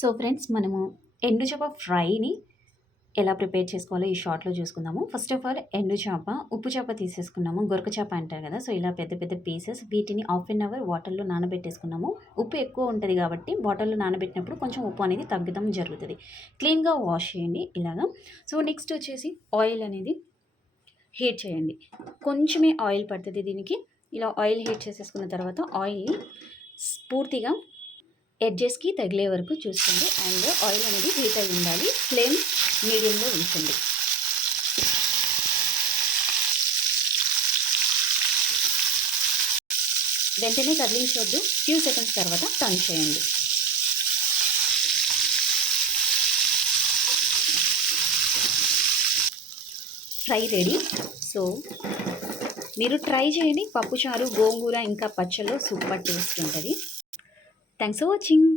So friends మనము ఎండు చేప ఫ్రైని ఎలా ప్రిపేర్ చేసుకోవాలో ఈ షార్ట్లో చూసుకుందాము. ఫస్ట్ ఆఫ్ ఆల్ ఎండు చేప, ఉప్పు చేప తీసేసుకున్నాము. గొరక చేప అంటారు కదా, సో ఇలా పెద్ద పెద్ద పీసెస్ వీటిని హాఫ్ అన్ అవర్ వాటర్లో నానబెట్టేసుకున్నాము. ఉప్పు ఎక్కువ ఉంటుంది కాబట్టి వాటర్లో నానబెట్టినప్పుడు కొంచెం ఉప్పు అనేది తగ్గడం జరుగుతుంది. క్లీన్గా వాష్ చేయండి ఇలాగా. సో నెక్స్ట్ వచ్చేసి ఆయిల్ అనేది హీట్ చేయండి. కొంచెమే ఆయిల్ పడుతుంది దీనికి. ఇలా ఆయిల్ హీట్ చేసేసుకున్న తర్వాత ఆయిల్ని పూర్తిగా ఎడ్జెస్కి తగిలే వరకు చూసుకోండి. అండ్ ఆయిల్ అనేది హీట్ అయి ఉండాలి. ఫ్లేమ్ మీడియంలో ఉంచండి. వెంటనే కదిలించొద్దు. ఫ్యూ సెకండ్స్ తర్వాత టర్న్ చేయండి. Fry ready. సో మీరు ట్రై చేయండి. పప్పుచారు, గోంగూర ఇంకా పచ్చళ్ళు సూపర్ టేస్ట్ ఉంటుంది. Thanks for watching.